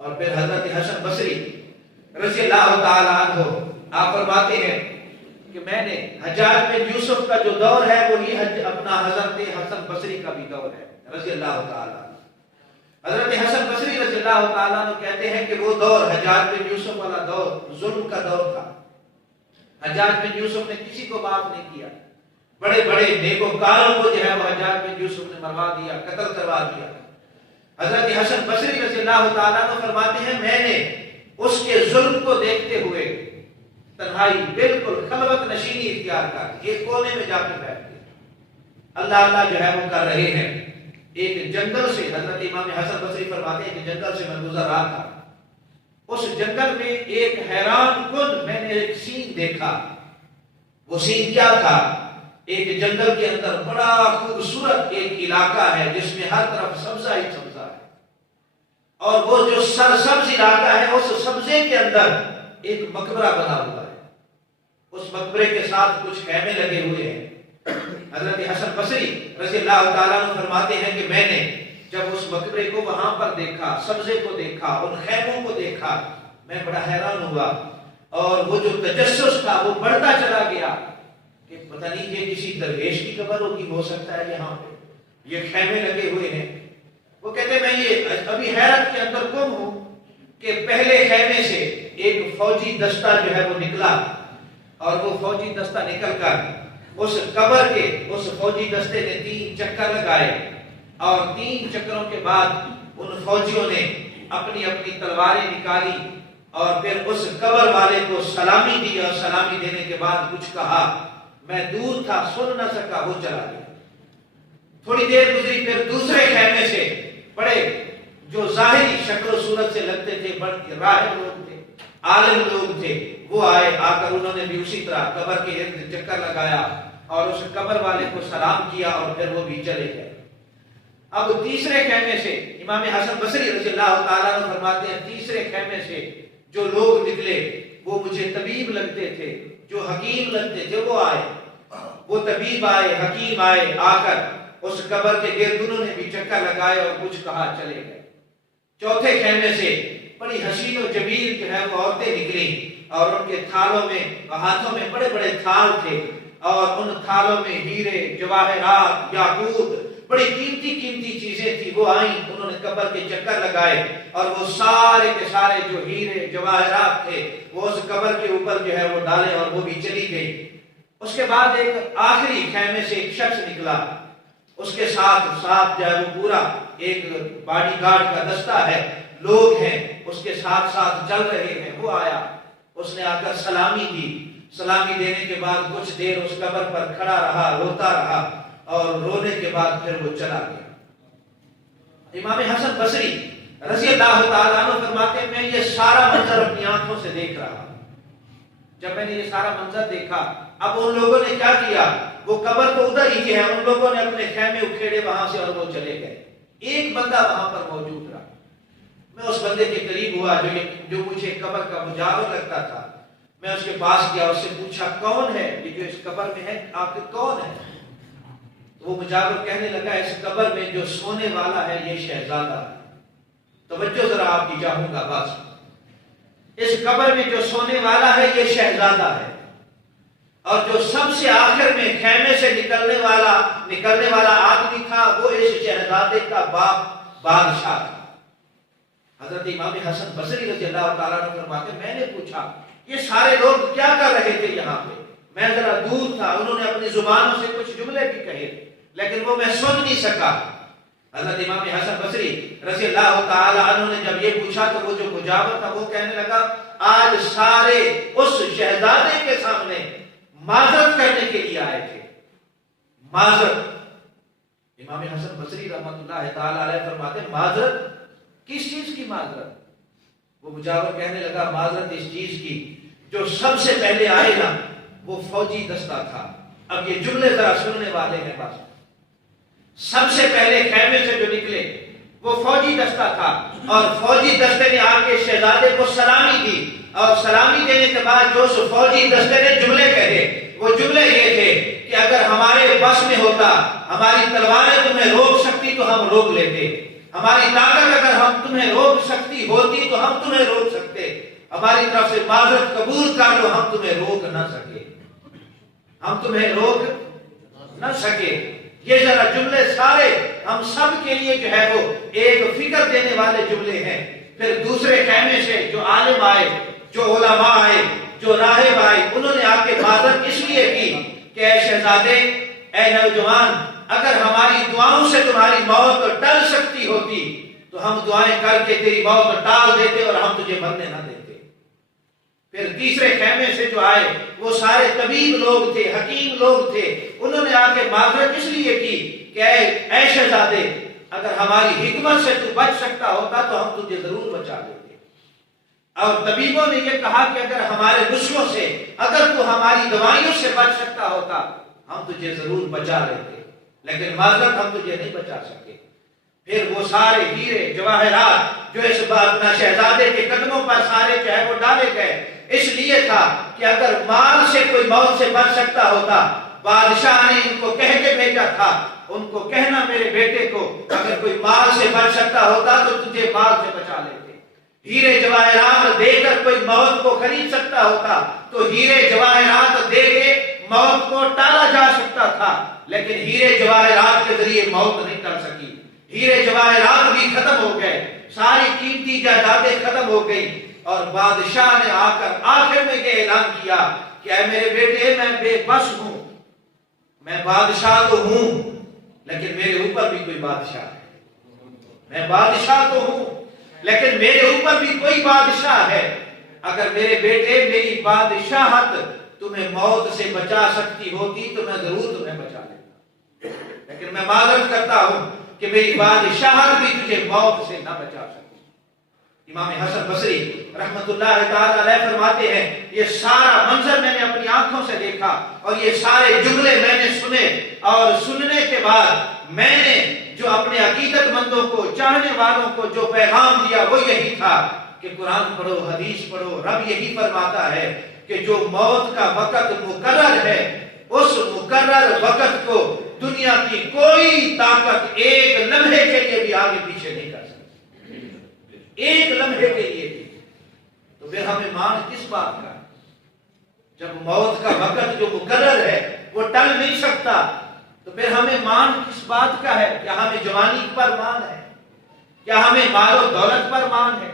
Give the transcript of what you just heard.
اور پھر حضرت حسن بصری رضی اللہ تعالیٰ عنہ آپ فرماتے ہیں کہ میں نے حجاج بن یوسف کا جو دور ہے وہی اپنا حضرت حسن بصری کا بھی دور ہے رضی اللہ تعالیٰ عنہ۔ حضرت حسن بصری رضی اللہ تعالیٰ عنہ کہتے ہیں کہ وہ دور حجاج بن یوسف والا دور ظلم کا دور تھا۔ حجاج بن یوسف نے کسی کو معاف نہیں کیا، بڑے بڑے نیکوکاروں کو جو ہے وہ حجاج بن یوسف نے مروا دیا، قتل کروا دیا۔ حضرت حسن بصری رضی اللہ تعالیٰ عنہ فرماتے ہیں میں نے اس کے ظلم کو دیکھتے ہوئے تنہائی بالکل خلوت نشینی اختیار کر ایک کونے میں جا کے بیٹھ گئے، اللہ اللہ جو ہے وہ کر رہے ہیں۔ ایک جنگل سے حضرت امام حسن بصری فرماتے ہیں کہ جنگل سے میں گزر رہا تھا، اس جنگل میں ایک حیران کن میں نے ایک سین دیکھا۔ وہ سین کیا تھا؟ ایک جنگل کے اندر بڑا خوبصورت ایک علاقہ ہے جس میں ہر طرف سبزہ ہی سبزہ ہے، اور وہ جو سرسبز علاقہ ہے اس سبزے کے اندر ایک مقبرہ بنا ہوا ہے، اس مقبرے کے ساتھ کچھ خیمے لگے ہوئے ہیں۔ حضرت حسن بصری رضی اللہ تعالیٰ عنہ فرماتے ہیں کہ میں نے جب اس مقبرے کو وہاں پر دیکھا، سبزے کو دیکھا، ان خیموں کو دیکھا، میں بڑا حیران ہوا، اور وہ جو تجسس تھا وہ بڑھتا چلا گیا کہ پتہ نہیں یہ کسی درویش کی قبر ہوگی، ہو سکتا ہے یہاں پہ یہ خیمے لگے ہوئے ہیں۔ وہ کہتے ہیں میں یہ ابھی حیرت کے اندر گم ہوں کہ پہلے خیمے سے ایک فوجی دستہ جو ہے وہ نکلا، اور وہ فوجی دستہ نکل کر اس قبر کے اس فوجی دستے نے 3 چکر لگائے، اور 3 چکروں کے بعد ان فوجیوں نے اپنی اپنی تلواریں نکالی اور پھر اس قبر والے کو سلامی دی، اور سلامی دینے کے بعد کچھ کہا، میں دور تھا سن نہ سکا، وہ چلا گیا۔ تھوڑی دیر گزری، پھر دوسرے خیمے سے بڑے جو ظاہری شکل و صورت سے لگتے تھے، بڑے راہب لوگ تھے، عالم لوگ تھے، وہ آئے، آ کر انہوں نے بھی اسی طرح قبر کے ارد چکر لگایا اور اس قبر والے کو سلام کیا، اور پھر وہ بھی چلے گئے۔ اب تیسرے خیمے سے امام حسن بصری رضی اللہ تعالیٰ عنہ فرماتے ہیں تیسرے خیمے سے جو لوگ نکلے وہ مجھے طبیب لگتے تھے، جو حکیم لگتے تھے، وہ آئے، وہ طبیب آئے، حکیم آئے، آ کر اس قبر کے گرد انہوں نے بھی چکر لگائے اور کچھ کہا، چلے گئے۔ چوتھے خیمے سے بڑی حسین و جمیل جو ہے وہ عورتیں نکلی، اور ان کے تھالوں میں ہاتھوں میں بڑے بڑے تھال تھے، اور ان تھالوں میں ہیرے، جواہرات، یاقوت، بڑی قیمتی قیمتی چیزیں تھی۔ وہ آئیں، انہوں نے قبر کے چکر لگائے، اور وہ سارے کے سارے جو ہیرے جواہرات تھے وہ اس قبر کے اوپر جو ہے وہ ڈالے، اور وہ بھی چلی گئی۔ اس کے بعد ایک آخری خیمے سے ایک شخص نکلا، اس کے ساتھ جو ہے وہ پورا ایک باڈی گارڈ کا دستہ ہے، لوگ ہیں اس کے ساتھ ساتھ چل رہے ہیں۔ وہ آیا، اس نے آ کر سلامی دی، سلامی دینے کے بعد کچھ دیر اس قبر پر کھڑا رہا، روتا رہا، اور رونے کے بعد پھر وہ چلا گیا۔ امام حسن بصری رضی اللہ تعالیٰ عنہ فرماتے ہیں میں یہ سارا منظر اپنی آنکھوں سے دیکھ رہا۔ جب میں نے یہ سارا منظر دیکھا، اب ان لوگوں نے کیا کیا، وہ قبر تو ادھر ہی ہے، ان لوگوں نے اپنے خیمے اکھیڑے وہاں سے اور وہ چلے گئے۔ ایک بندہ وہاں پر موجود رہا۔ میں اس بندے کے قریب ہوا جو مجھے قبر کا مجاور لگتا تھا۔ میں اس کے پاس گیا، اس سے پوچھا کون ہے یہ جو اس قبر میں ہے، آخر کون ہے؟ وہ مجاور کہنے لگا اس قبر میں جو سونے والا ہے یہ شہزادہ ہے۔ توجہ ذرا آپ کی چاہوں گا بس، اس قبر میں جو سونے والا ہے یہ شہزادہ ہے، اور جو سب سے آخر میں خیمے سے نکلنے والا آدمی تھا وہ اس شہزادے کا باپ بادشاہ تھا۔ حضرت امام حسن بصری رضی اللہ تعالیٰ عنہ فرماتے میں نے پوچھا یہ سارے لوگ کیا کر رہے تھے یہاں پہ؟ میں ذرا دور تھا، انہوں نے اپنی زبانوں سے کچھ جملے بھی کہے لیکن وہ میں سن نہیں سکا۔ حضرت امام حسن بصری رضی اللہ تعالیٰ عنہ نے جب یہ پوچھا تو وہ جو مجاور تھا وہ کہنے لگا آج سارے اس شہزادے کے سامنے معذرت کرنے کے لیے آئے تھے۔ معذرت، امام حسن بصری رحمۃ اللہ تعالیٰ علیہ فرماتے معذرت کس چیز کی معذرت؟ وہ مجاور کہنے لگا معذرت اس چیز کی جو سب سے پہلے آئے نا وہ فوجی دستہ تھا۔ اب یہ جملے ذرا سننے والے ہیں بس۔ سب سے پہلے خیمے سے جو نکلے وہ فوجی دستہ تھا، اور فوجی دستے نے آ کے شہزادے کو سلامی دی، اور سلامی دینے کے بعد جو اس فوجی دستے نے جملے کہے وہ جملے یہ تھے کہ اگر ہمارے بس میں ہوتا، ہماری تلواریں تمہیں روک سکتی تو ہم روک لیتے، ہماری طاقت اگر ہم تمہیں روک سکتی ہوتی تو ہم تمہیں روک سکتے، ہماری طرف سے معذرت قبول کر لو، ہم تمہیں روک نہ سکے، ہم تمہیں روک نہ سکے۔ یہ ذرا جملے سارے ہم سب کے لیے جو ہے وہ ایک فکر دینے والے جملے ہیں۔ پھر دوسرے خیمے سے جو عالم آئے، جو علماء آئے، جو راہب آئے، انہوں نے آ کے معذرت اس لیے کی کہ اے شہزادے، اے نوجوان، اگر ہماری دعاؤں سے تمہاری موت ٹل سکتی ہوتی تو ہم دعائیں کر کے تیری موت ٹال دیتے اور ہم تجھے مرنے نہ دیتے۔ پھر تیسرے خیمے سے جو آئے وہ سارے طبیب لوگ تھے، حکیم لوگ تھے، انہوں نے آ کے معذرت اس لیے کی کہ اے شہزادے، اگر ہماری حکمت سے تو بچ سکتا ہوتا تو ہم تجھے ضرور بچا دیتے۔ اور طبیبوں نے یہ کہا کہ اگر ہمارے نسخوں سے، اگر تو ہماری دوائیوں سے بچ سکتا ہوتا ہم تجھے ضرور بچا لیتے، لیکن معذرت ہم تجھے نہیں بچا سکے۔ پھر وہ سارے ہیرے جواہرات جو اس اپنا شہزادے کے قدموں پر سارے جو ہے وہ ڈالے گئے، اس لیے تھا کہ اگر مال سے کوئی موت سے بچ سکتا ہوتا، بادشاہ نے ان کو کہہ کے بھیجا تھا، ان کو کہنا میرے بیٹے کو اگر کوئی مال سے بچ سکتا ہوتا تو تجھے مال سے بچا لیتے۔ ہیرے جواہرات دے کر کوئی موت کو خرید سکتا ہوتا تو ہیرے جواہرات دے کے موت کو ٹالا جا سکتا تھا، لیکن ہیرے جواہرات کے ذریعے موت نہیں ٹل سکی۔ ہیرے جواہرات بھی ختم ہو گئے، ساری قیمتی جائیدادیں ختم ہو گئی، اور بادشاہ نے آ کر آخر میں یہ اعلان کیا کہ اے میرے بیٹے، میں بے بس ہوں، میں بادشاہ تو ہوں لیکن میرے اوپر بھی کوئی بادشاہ ہے، میں بادشاہ تو ہوں لیکن میرے اوپر بھی کوئی بادشاہ ہے۔ اگر میرے بیٹے میری بادشاہت تمہیں موت سے بچا سکتی ہوتی تو میں ضرور تمہیں بچا لیتا، لیکن میں معذرت کرتا ہوں کہ میری بادشاہت بھی تجھے موت سے نہ بچا سکتی۔ امام حسن بصری رحمت اللہ تعالی علیہ فرماتے ہیں یہ سارا منظر میں نے اپنی آنکھوں سے دیکھا اور یہ سارے جملے میں نے سنے، اور سننے کے بعد میں نے جو اپنے عقیدت مندوں کو، چاہنے والوں کو جو پیغام دیا وہ یہی تھا کہ قرآن پڑھو، حدیث پڑھو۔ رب یہی فرماتا ہے کہ جو موت کا وقت مقرر ہے اس مقرر وقت کو دنیا کی کوئی طاقت ایک لمحے کے لیے بھی آگے پیچھے نہیں کر سکتی، ایک لمحے کے لیے بھی۔ تو پھر ہمیں مان کس بات کا؟ جب موت کا وقت جو مقرر ہے وہ ٹل نہیں سکتا تو پھر ہمیں مان کس بات کا ہے؟ کیا ہمیں جوانی پر مان ہے؟ کیا ہمیں مال و دولت پر مان ہے؟